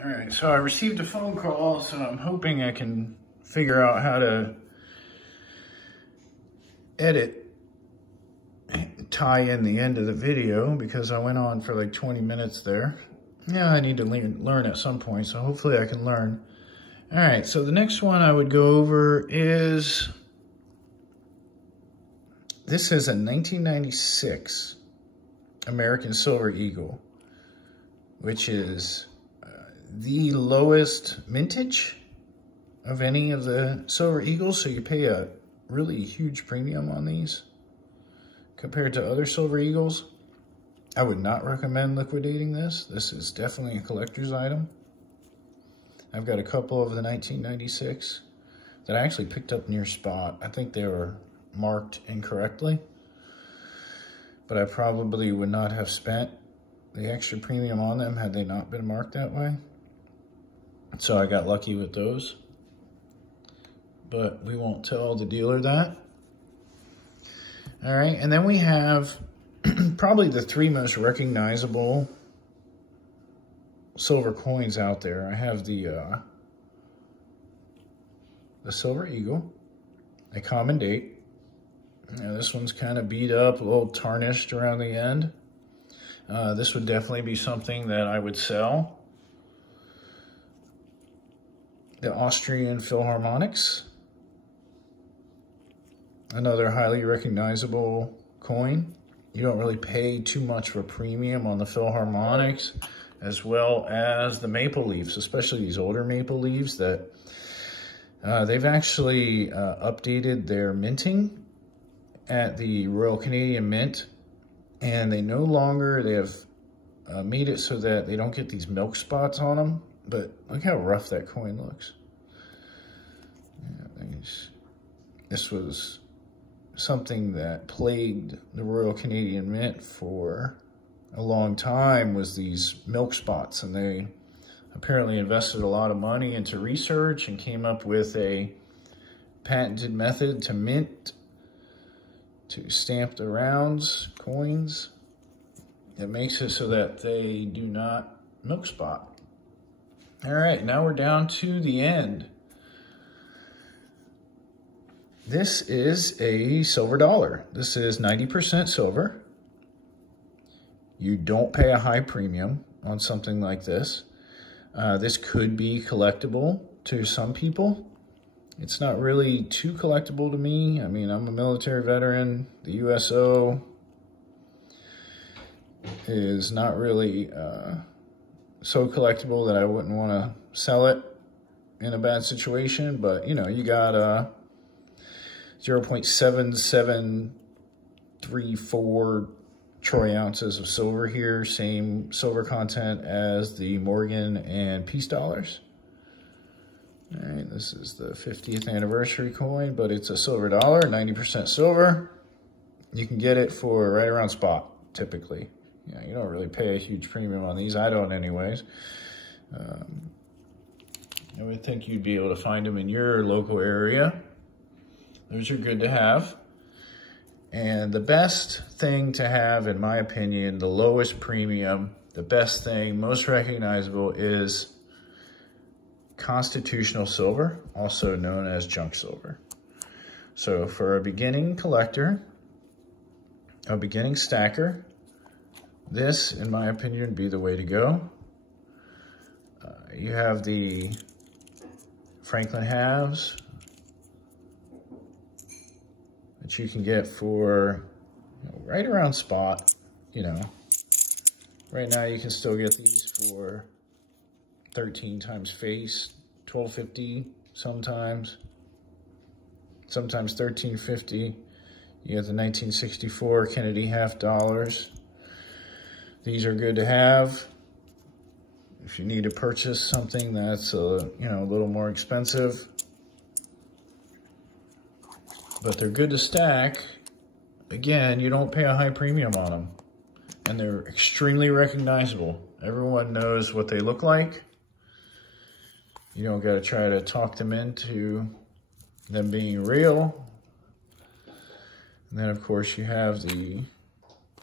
All right, so I received a phone call, so I'm hoping I can figure out how to edit, tie in the end of the video, because I went on for like 20 minutes there. Yeah, I need to learn at some point, so hopefully I can learn. All right, so the next one I would go over is, this is a 1996 American Silver Eagle, which is the lowest mintage of any of the Silver Eagles, so you pay a really huge premium on these compared to other Silver Eagles. I would not recommend liquidating this. This is definitely a collector's item. I've got a couple of the 1996 that I actually picked up near spot. I think they were marked incorrectly, but I probably would not have spent the extra premium on them had they not been marked that way. So I got lucky with those, but we won't tell the dealer that. All right, and then we have probably the three most recognizable silver coins out there. I have the Silver Eagle, a common date. Now, this one's kind of beat up, a little tarnished around the end. This would definitely be something that I would sell. The Austrian Philharmonics, another highly recognizable coin. You don't really pay too much of a premium on the Philharmonics, as well as the maple leaves, especially these older maple leaves that they've actually updated their minting at the Royal Canadian Mint, and they have made it so that they don't get these milk spots on them. But look how rough that coin looks. Yeah, this was something that plagued the Royal Canadian Mint for a long time, was these milk spots. And they apparently invested a lot of money into research and came up with a patented method to mint, to stamp the rounds, coins. It makes it so that they do not milk spot. All right, now we're down to the end. This is a silver dollar. This is 90% silver. You don't pay a high premium on something like this. This could be collectible to some people. It's not really too collectible to me. I mean, I'm a military veteran. The USO is not really so collectible that I wouldn't want to sell it in a bad situation. But, you know, you got 0.7734 troy ounces of silver here. Same silver content as the Morgan and Peace dollars. All right, this is the 50th anniversary coin, but it's a silver dollar, 90% silver. You can get it for right around spot, typically. Yeah, you don't really pay a huge premium on these. I don't anyways. I would think you'd be able to find them in your local area. Those are good to have. And the best thing to have, in my opinion, the lowest premium, the best thing, most recognizable, is constitutional silver, also known as junk silver. So for a beginning collector, a beginning stacker, this, in my opinion, would be the way to go. You have the Franklin halves that you can get for, you know, right around spot. You know, right now you can still get these for 13 times face, $12.50 sometimes 13.50. You get the 1964 Kennedy half dollars. These are good to have if you need to purchase something that's a little more expensive. But they're good to stack. Again, you don't pay a high premium on them, and they're extremely recognizable. Everyone knows what they look like. You don't got to try to talk them into them being real. And then, of course, you have the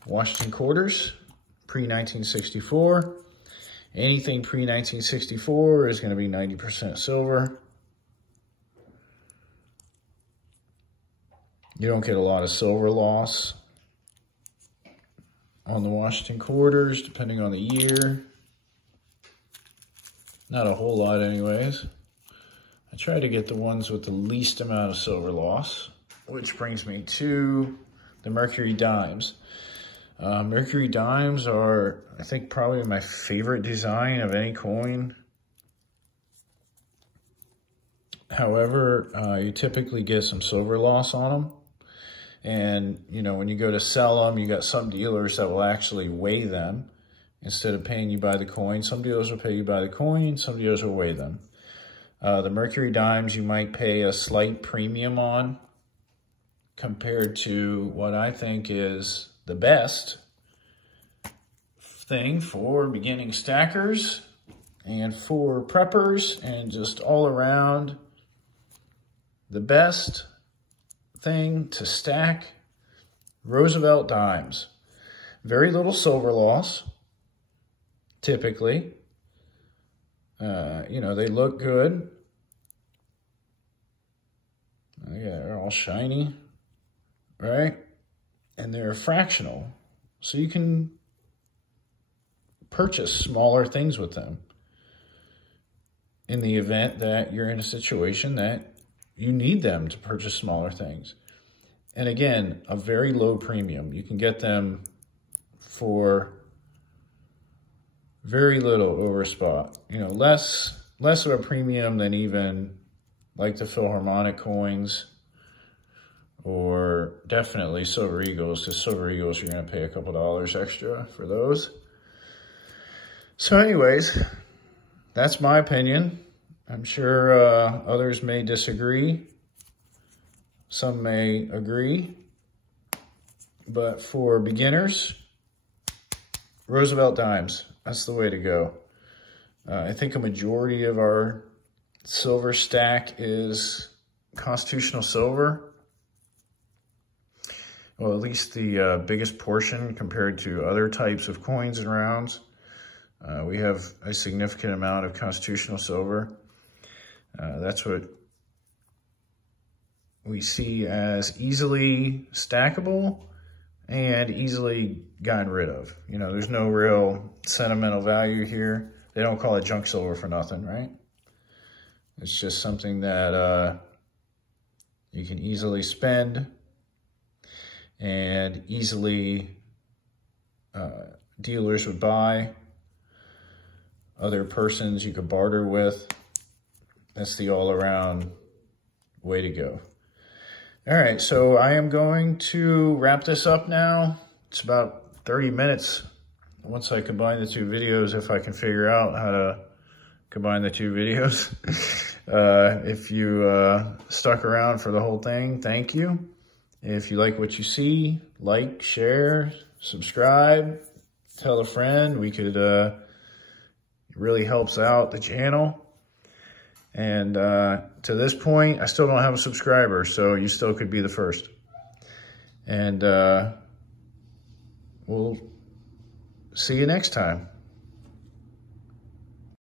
Washington quarters, pre-1964. Anything pre-1964 is going to be 90% silver. You don't get a lot of silver loss on the Washington quarters, depending on the year. Not a whole lot anyways. I try to get the ones with the least amount of silver loss, which brings me to the Mercury dimes. Mercury dimes are, I think, probably my favorite design of any coin. However, you typically get some silver loss on them. And, you know, when you go to sell them, you got some dealers that will actually weigh them instead of paying you by the coin. Some dealers will pay you by the coin, some dealers will weigh them. The Mercury dimes you might pay a slight premium on compared to what I think is the best thing for beginning stackers and for preppers and just all around the best thing to stack. Roosevelt dimes. Very little silver loss, typically. You know, they look good. Yeah, they're all shiny, right? And they're fractional, so you can purchase smaller things with them in the event that you're in a situation that you need them to purchase smaller things. And again, a very low premium. You can get them for very little over spot. You know, less of a premium than even like the Philharmonic coins, or definitely Silver Eagles, because Silver Eagles, you're going to pay a couple dollars extra for those. So anyways, that's my opinion. I'm sure others may disagree. Some may agree. But for beginners, Roosevelt dimes, that's the way to go. I think a majority of our silver stack is constitutional silver. Well, at least the biggest portion compared to other types of coins and rounds. We have a significant amount of constitutional silver. That's what we see as easily stackable and easily gotten rid of. You know, there's no real sentimental value here. They don't call it junk silver for nothing, right? It's just something that you can easily spend and easily dealers would buy. Other persons you could barter with. That's the all-around way to go. All right, so I am going to wrap this up now. It's about 30 minutes once I combine the two videos, if I can figure out how to combine the two videos. If you stuck around for the whole thing, thank you. If you like what you see, like, share, subscribe, tell a friend. We could, it really helps out the channel. And to this point, I still don't have a subscriber, so you still could be the first. And we'll see you next time.